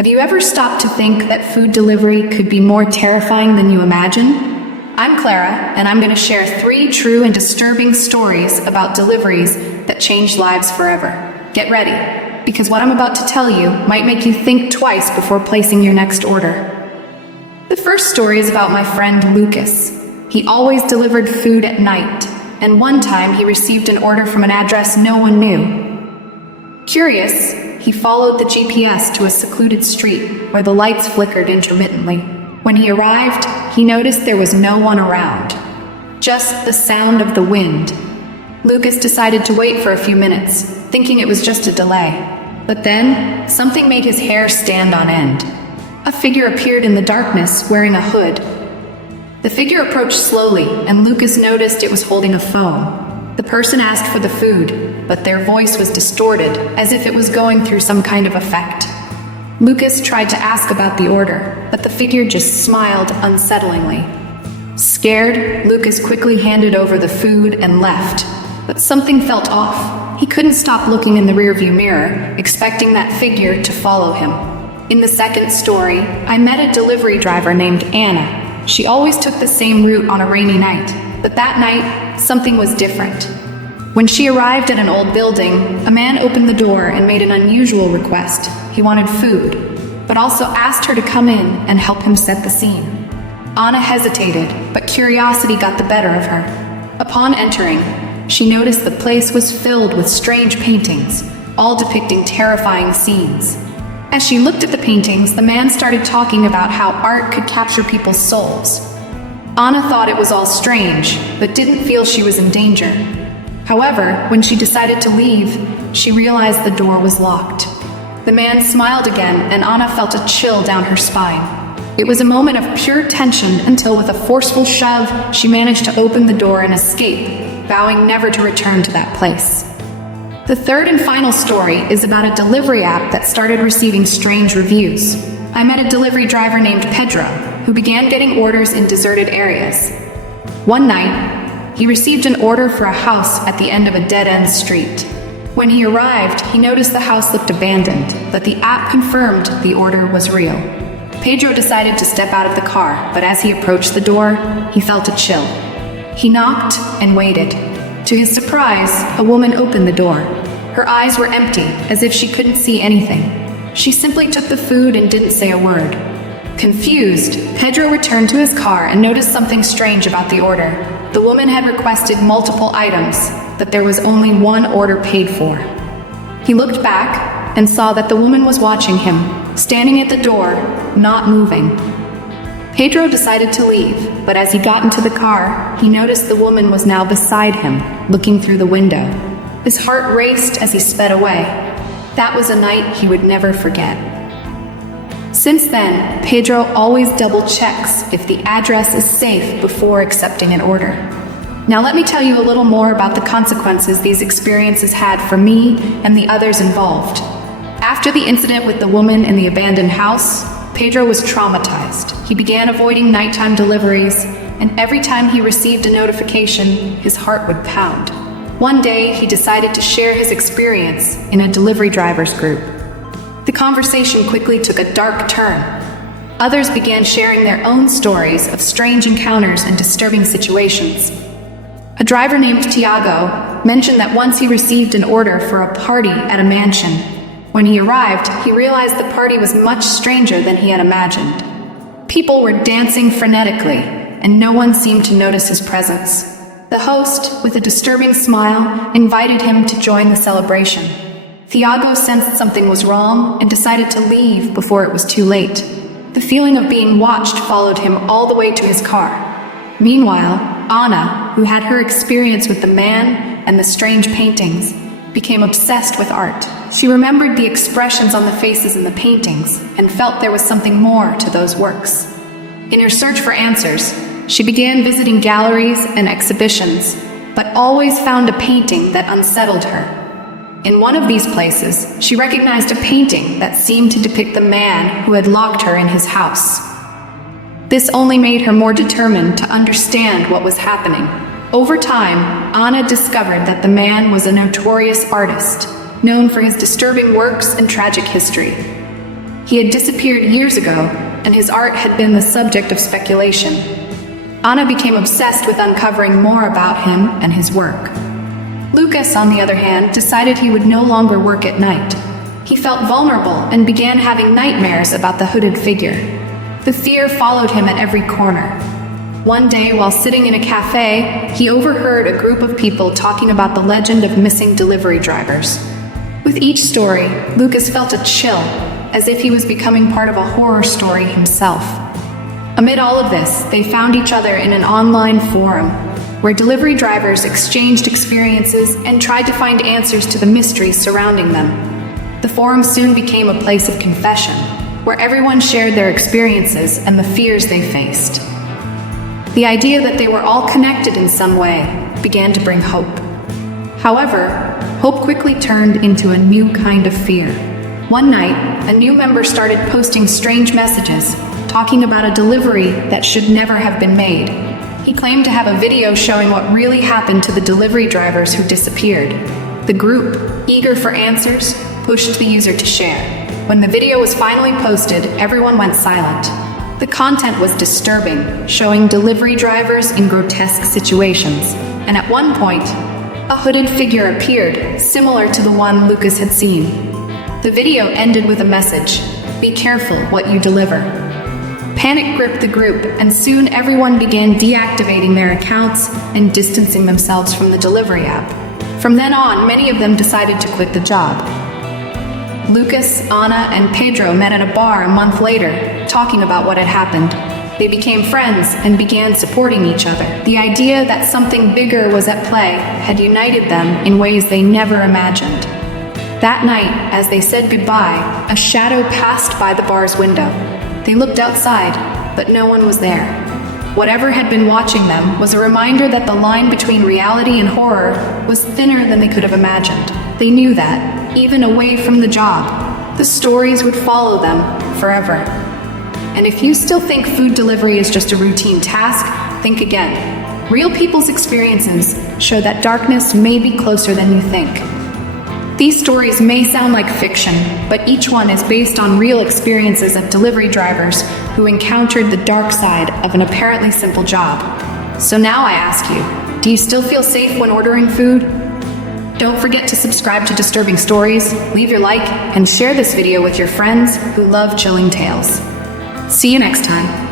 Have you ever stopped to think that food delivery could be more terrifying than you imagine? I'm Clara, and I'm going to share 3 true and disturbing stories about deliveries that change lives forever. Get ready, because what I'm about to tell you might make you think twice before placing your next order. The first story is about my friend Lucas. He always delivered food at night, and one time he received an order from an address no one knew. Curious, he followed the GPS to a secluded street where the lights flickered intermittently. When he arrived, he noticed there was no one around, just the sound of the wind. Lucas decided to wait for a few minutes, thinking it was just a delay. But then, something made his hair stand on end. A figure appeared in the darkness wearing a hood. The figure approached slowly, and Lucas noticed it was holding a phone. The person asked for the food, but their voice was distorted, as if it was going through some kind of effect. Lucas tried to ask about the order, but the figure just smiled unsettlingly. Scared, Lucas quickly handed over the food and left, but something felt off. He couldn't stop looking in the rearview mirror, expecting that figure to follow him. In the second story, I met a delivery driver named Anna. She always took the same route on a rainy night, but that night, something was different. When she arrived at an old building, a man opened the door and made an unusual request. He wanted food, but also asked her to come in and help him set the scene. Anna hesitated, but curiosity got the better of her. Upon entering, she noticed the place was filled with strange paintings, all depicting terrifying scenes. As she looked at the paintings, the man started talking about how art could capture people's souls. Anna thought it was all strange, but didn't feel she was in danger. However, when she decided to leave, she realized the door was locked. The man smiled again, and Anna felt a chill down her spine. It was a moment of pure tension until, with a forceful shove, she managed to open the door and escape, vowing never to return to that place. The third and final story is about a delivery app that started receiving strange reviews. I met a delivery driver named Pedro, who began getting orders in deserted areas. One night, he received an order for a house at the end of a dead-end street. When he arrived, he noticed the house looked abandoned, but the app confirmed the order was real. Pedro decided to step out of the car, but as he approached the door, he felt a chill. He knocked and waited. To his surprise, a woman opened the door. Her eyes were empty, as if she couldn't see anything. She simply took the food and didn't say a word. Confused, Pedro returned to his car and noticed something strange about the order. The woman had requested multiple items, but there was only one order paid for. He looked back and saw that the woman was watching him, standing at the door, not moving. Pedro decided to leave, but as he got into the car, he noticed the woman was now beside him, looking through the window. His heart raced as he sped away. That was a night he would never forget. Since then, Pedro always double-checks if the address is safe before accepting an order. Now let me tell you a little more about the consequences these experiences had for me and the others involved. After the incident with the woman in the abandoned house, Pedro was traumatized. He began avoiding nighttime deliveries, and every time he received a notification, his heart would pound. One day, he decided to share his experience in a delivery drivers group. The conversation quickly took a dark turn. Others began sharing their own stories of strange encounters and disturbing situations. A driver named Tiago mentioned that once he received an order for a party at a mansion. When he arrived, he realized the party was much stranger than he had imagined. People were dancing frenetically, and no one seemed to notice his presence. The host, with a disturbing smile, invited him to join the celebration. Thiago sensed something was wrong and decided to leave before it was too late. The feeling of being watched followed him all the way to his car. Meanwhile, Anna, who had her experience with the man and the strange paintings, became obsessed with art. She remembered the expressions on the faces in the paintings and felt there was something more to those works. In her search for answers, she began visiting galleries and exhibitions, but always found a painting that unsettled her. In one of these places, she recognized a painting that seemed to depict the man who had locked her in his house. This only made her more determined to understand what was happening. Over time, Anna discovered that the man was a notorious artist, known for his disturbing works and tragic history. He had disappeared years ago, and his art had been the subject of speculation. Anna became obsessed with uncovering more about him and his work. Lucas, on the other hand, decided he would no longer work at night. He felt vulnerable and began having nightmares about the hooded figure. The fear followed him at every corner. One day, while sitting in a cafe, he overheard a group of people talking about the legend of missing delivery drivers. With each story, Lucas felt a chill, as if he was becoming part of a horror story himself. Amid all of this, they found each other in an online forum, where delivery drivers exchanged experiences and tried to find answers to the mysteries surrounding them. The forum soon became a place of confession, where everyone shared their experiences and the fears they faced. The idea that they were all connected in some way began to bring hope. However, hope quickly turned into a new kind of fear. One night, a new member started posting strange messages, talking about a delivery that should never have been made. He claimed to have a video showing what really happened to the delivery drivers who disappeared. The group, eager for answers, pushed the user to share. When the video was finally posted, everyone went silent. The content was disturbing, showing delivery drivers in grotesque situations. And at one point, a hooded figure appeared, similar to the one Lucas had seen. The video ended with a message: "Be careful what you deliver." Panic gripped the group, and soon everyone began deactivating their accounts and distancing themselves from the delivery app. From then on, many of them decided to quit the job. Lucas, Anna, and Pedro met at a bar a month later, talking about what had happened. They became friends and began supporting each other. The idea that something bigger was at play had united them in ways they never imagined. That night, as they said goodbye, a shadow passed by the bar's window. They looked outside, but no one was there. Whatever had been watching them was a reminder that the line between reality and horror was thinner than they could have imagined. They knew that, even away from the job, the stories would follow them forever. And if you still think food delivery is just a routine task, think again. Real people's experiences show that darkness may be closer than you think. These stories may sound like fiction, but each one is based on real experiences of delivery drivers who encountered the dark side of an apparently simple job. So now I ask you, do you still feel safe when ordering food? Don't forget to subscribe to Disturbing Stories, leave your like, and share this video with your friends who love chilling tales. See you next time.